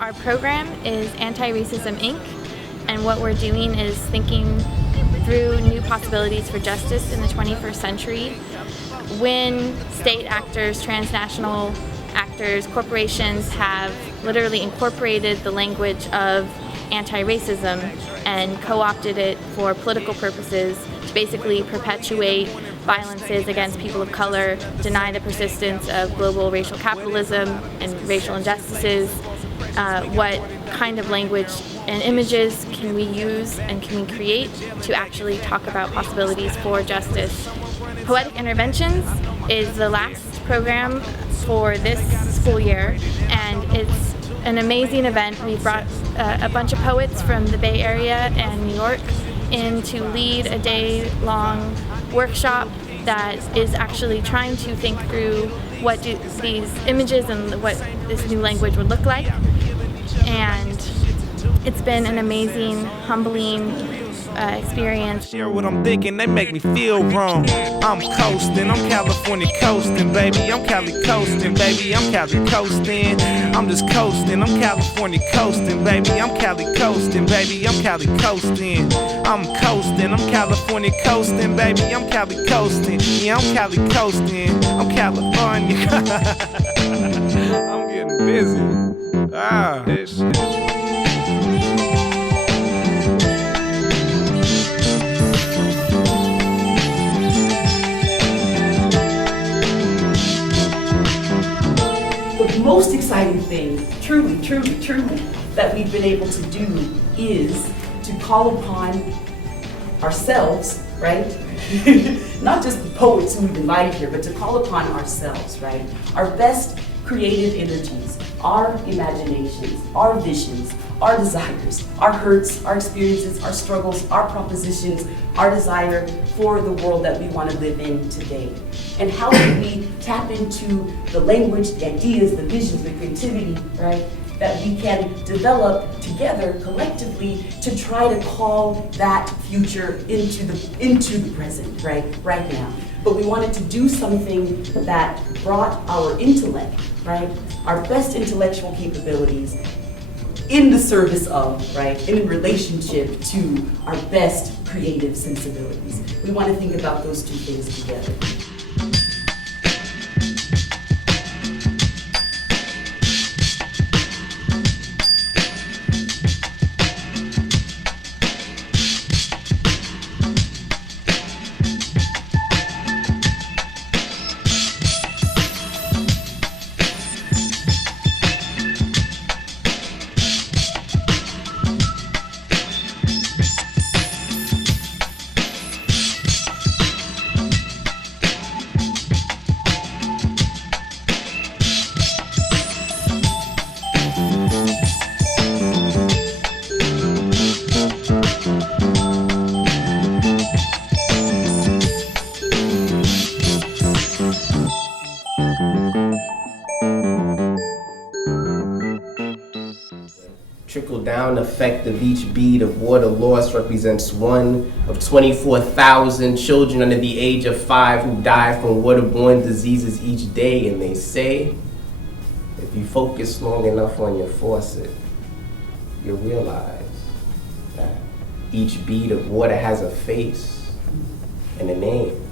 Our program is Antiracism Inc. And what we're doing is thinking through new possibilities for justice in the 21st century when state actors, transnational actors, corporations have literally incorporated the language of anti-racism and co-opted it for political purposes to basically perpetuate violences against people of color, deny the persistence of global racial capitalism and racial injustices. What kind of language and images can we use and can we create to actually talk about possibilities for justice? Poetic Interventions is the last program for this school year, and it's an amazing event. We brought a bunch of poets from the Bay Area and New York in to lead a day-long workshop that is actually trying to think through what do these images and what this new language would look like. And it's been an amazing, humbling experience. Share what I'm thinking, they make me feel wrong. I'm coasting, I'm California coasting, baby. I'm Cali coasting, baby. I'm Cali coasting. I'm just coasting, I'm California coasting, baby. I'm Cali coasting, baby. I'm Cali coasting. I'm coasting, I'm California coasting, baby. I'm Cali coasting. Yeah, I'm Cali coasting. I'm California. I'm getting busy. This. The most exciting thing, truly, that we've been able to do is to call upon ourselves, right? Not just the poets who we've invited here, but to call upon ourselves, right? Our best creative energies, our imaginations, our visions, our desires, our hurts, our experiences, our struggles, our propositions, our desire for the world that we want to live in today. And how can we tap into the language, the ideas, the visions, the creativity, right, that we can develop together collectively to try to call that future into the present, right now. But we wanted to do something that brought our intellect, right, our best intellectual capabilities in the service of, right, in relationship to our best creative sensibilities. We want to think about those two things together. Trickle-down effect of each bead of water lost represents one of 24,000 children under the age of 5 who die from waterborne diseases each day. And they say, if you focus long enough on your faucet, you'll realize that each bead of water has a face and a name.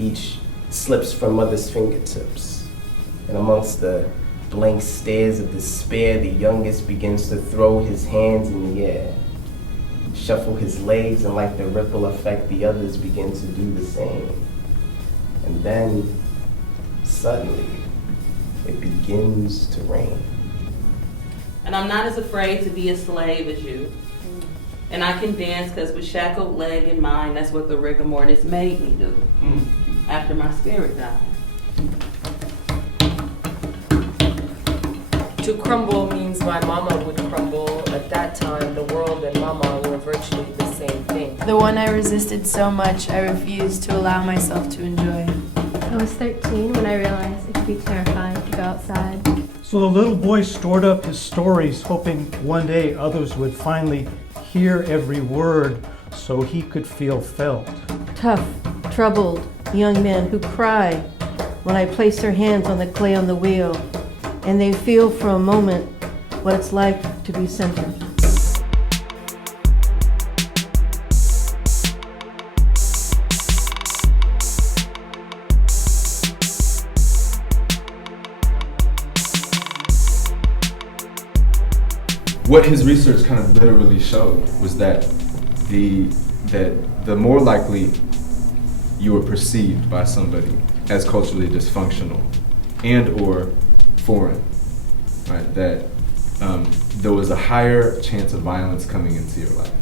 Each slips from mother's fingertips, and amongst the blank stares of despair, the youngest begins to throw his hands in the air, shuffle his legs, and like the ripple effect, the others begin to do the same. And then, suddenly, it begins to rain. And I'm not as afraid to be a slave as you. And I can dance because with shackled leg and mind, that's what the rigor mortis made me do after my spirit died. To crumble means my mama would crumble. At that time, the world and mama were virtually the same thing. The one I resisted so much, I refused to allow myself to enjoy. I was 13 when I realized it could be terrifying to go outside. So the little boy stored up his stories, hoping one day others would finally hear every word so he could feel felt. Tough, troubled young men who cry when I place their hands on the clay on the wheel. and they feel for a moment what it's like to be centered. What his research kind of literally showed was that the more likely you were perceived by somebody as culturally dysfunctional and or foreign, right? That there was a higher chance of violence coming into your life.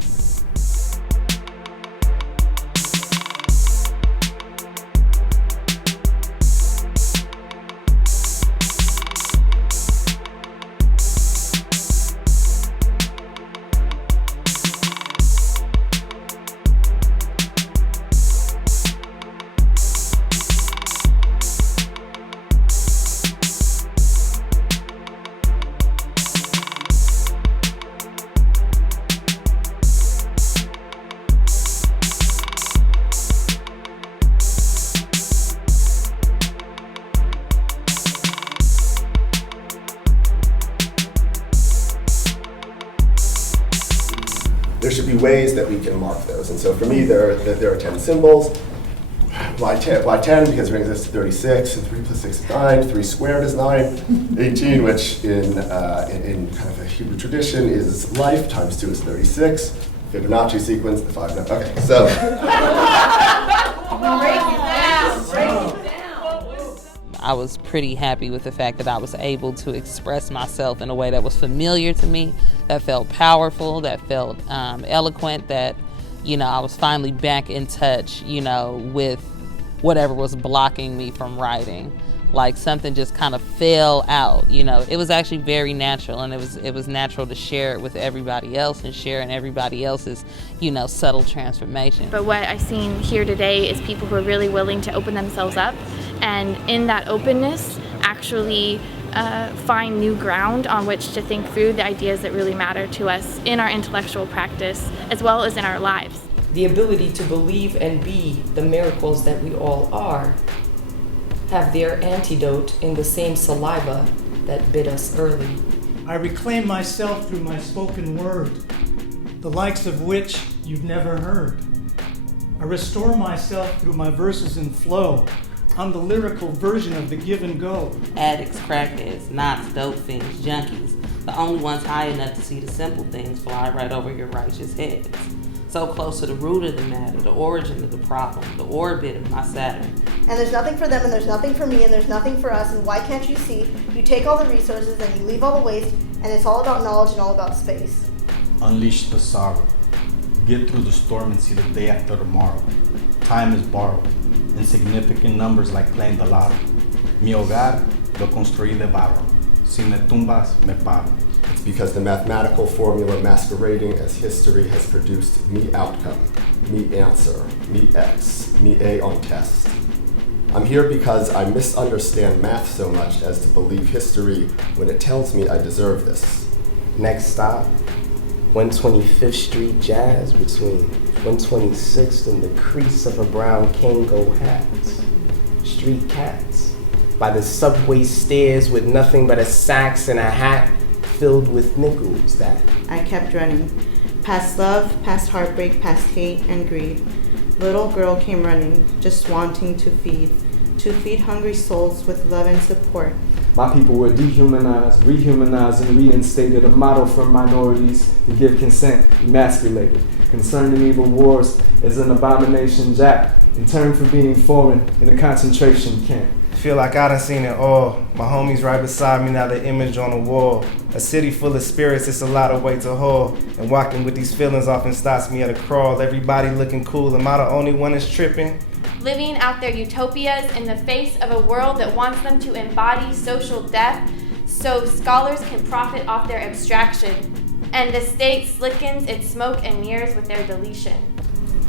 There should be ways that we can mark those. And so for me, there are 10 symbols. Why 10? Because it brings us to 36, and 3 plus 6 is 9, 3 squared is 9, 18, which in kind of a Hebrew tradition is life, times 2 is 36. Fibonacci sequence, the 5, okay, so. Break it down. I was pretty happy with the fact that I was able to express myself in a way that was familiar to me, that felt powerful, that felt eloquent, that, I was finally back in touch, with whatever was blocking me from writing. Like something just kind of fell out, It was actually very natural, and it was natural to share it with everybody else and share in everybody else's, subtle transformation. But what I've seen here today is people who are really willing to open themselves up, and in that openness actually find new ground on which to think through the ideas that really matter to us in our intellectual practice as well as in our lives. The ability to believe and be the miracles that we all are have their antidote in the same saliva that bit us early. I reclaim myself through my spoken word, the likes of which you've never heard. I restore myself through my verses in flow. I'm the lyrical version of the give and go. Addicts, crackheads, knots, dope fiends, junkies, the only ones high enough to see the simple things fly right over your righteous heads. So close to the root of the matter, the origin of the problem, the orbit of my Saturn. And there's nothing for them, and there's nothing for me, and there's nothing for us, and why can't you see? You take all the resources and you leave all the waste, and it's all about knowledge and all about space. Unleash the sorrow. Get through the storm and see the day after tomorrow. Time is borrowed. Insignificant numbers like playing the lotto. Mi hogar lo construí de barro. Si me tumbas, me paro. It's because the mathematical formula masquerading as history has produced me outcome, me answer, me X, me A on test. I'm here because I misunderstand math so much as to believe history when it tells me I deserve this. Next stop, 125th Street Jazz between 126th and the crease of a brown Kango hat. Street cats by the subway stairs with nothing but a sax and a hat filled with nickels that I kept running, past love, past heartbreak, past hate and greed. Little girl came running, just wanting to feed hungry souls with love and support. My people were dehumanized, rehumanized, and reinstated, a motto for minorities to give consent, emasculated. Concerned in evil wars is an abomination jack, in turn for being foreign in a concentration camp. Feel like I done seen it all. My homies right beside me, now the image on the wall. A city full of spirits, it's a lot of weight to haul. And walking with these feelings often stops me at a crawl. Everybody looking cool, am I the only one that's tripping? Living out their utopias in the face of a world that wants them to embody social death so scholars can profit off their abstraction. And the state slickens its smoke and mirrors with their deletion.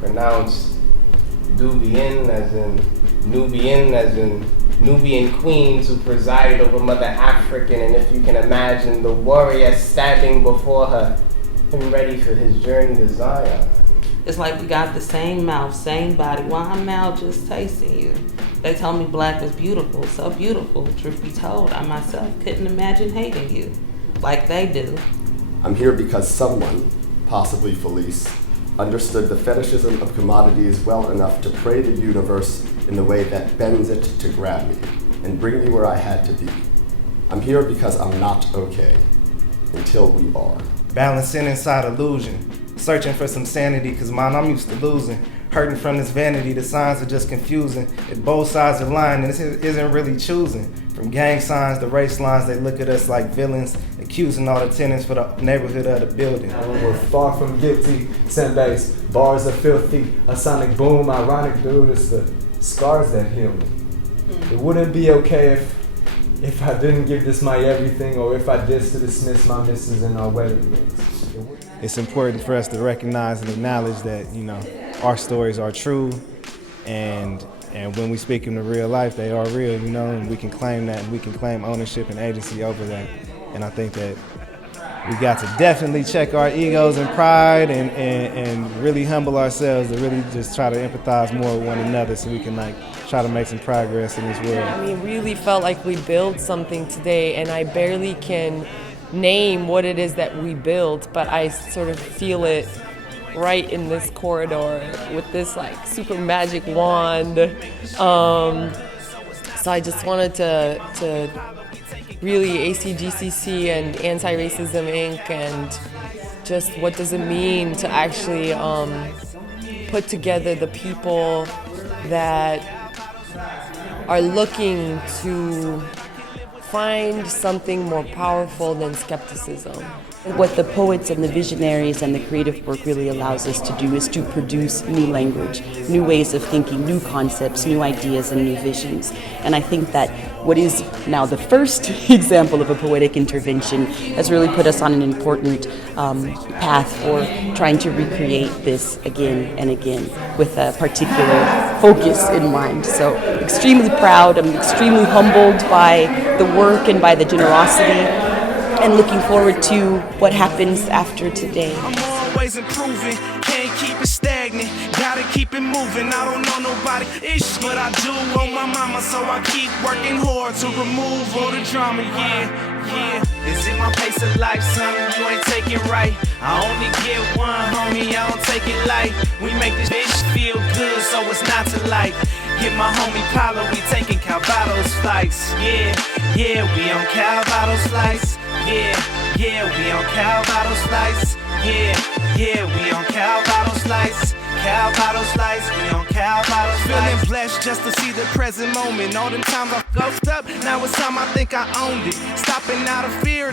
pronounced Nubian as in Nubian queens who presided over Mother African, and if you can imagine the warrior standing before her, him ready for his journey to Zion. It's like we got the same mouth, same body. Why I'm now just tasting you? They told me black was beautiful, so beautiful. Truth be told, I myself couldn't imagine hating you like they do. I'm here because someone, possibly Felice, understood the fetishism of commodities well enough to pray the universe in the way that bends it to grab me and bring me where I had to be. I'm here because I'm not okay until we are. Balancing inside illusion, searching for some sanity, cause mine I'm used to losing. Hurting from this vanity, the signs are just confusing. If both sides are lying, and this isn't really choosing. From gang signs to race lines, they look at us like villains, accusing all the tenants for the neighborhood of the building. We're far from guilty, sand-bass, bars are filthy, a sonic boom, ironic dude, it's the scars that heal me. It wouldn't be okay if I didn't give this my everything, or if I did to dismiss my misses and our wedding rings. It's important for us to recognize and acknowledge that, you know, our stories are true, and when we speak in the real life, they are real, you know, and we can claim that, and we can claim ownership and agency over that. And I think that we got to definitely check our egos and pride and really humble ourselves to really just try to empathize more with one another so we can like try to make some progress in this world. I mean, really felt like we built something today, and I barely can name what it is that we built, but I sort of feel it right in this corridor with this like super magic wand. So I just wanted to really ACGCC and Antiracism Inc. and just what does it mean to actually put together the people that are looking to find something more powerful than skepticism. What the poets and the visionaries and the creative work really allows us to do is to produce new language, new ways of thinking, new concepts, new ideas, and new visions. And I think that what is now the first example of a poetic intervention has really put us on an important path for trying to recreate this again and again with a particular focus in mind. So extremely proud, I'm extremely humbled by the work and by the generosity, and looking forward to what happens after today. I'm always improving, can't keep it stagnant, gotta keep it moving. I don't know nobody ish, but I do owe my mama, so I keep working hard to remove all the drama. Yeah. Is it my pace of life, son? You ain't taking right. I only get one, homie, I don't take it light. We make this bitch feel good, so it's not to like. Hit my homie Paulo, we taking Calvados flights. Yeah, we on Calvados flights. Yeah, we on Calvados flights. Yeah, we on Calvados flights. Calvados flights, we on Calvados flights. Feeling blessed just to see the present moment. All them times I ghost up, now it's time I think I owned it. Stopping out of fear,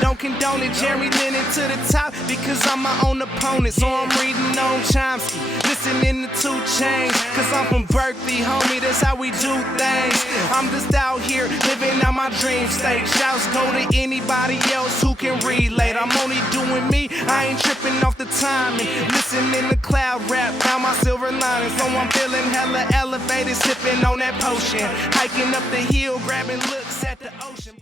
don't condone it. Jeremy Lennon to the top because I'm my own opponent. So I'm reading on Chomsky, listening to 2 Chainz. Cause I'm from Berkeley, homie, that's how we do things. I'm just out here living out my dream state. Shouts go to anybody else who can relate. I'm only doing me, I ain't tripping off the timing. Listening to cloud rap, found my silver lining. So I'm feeling hella elevated, sipping on that potion. Hiking up the hill, grabbing looks at the ocean.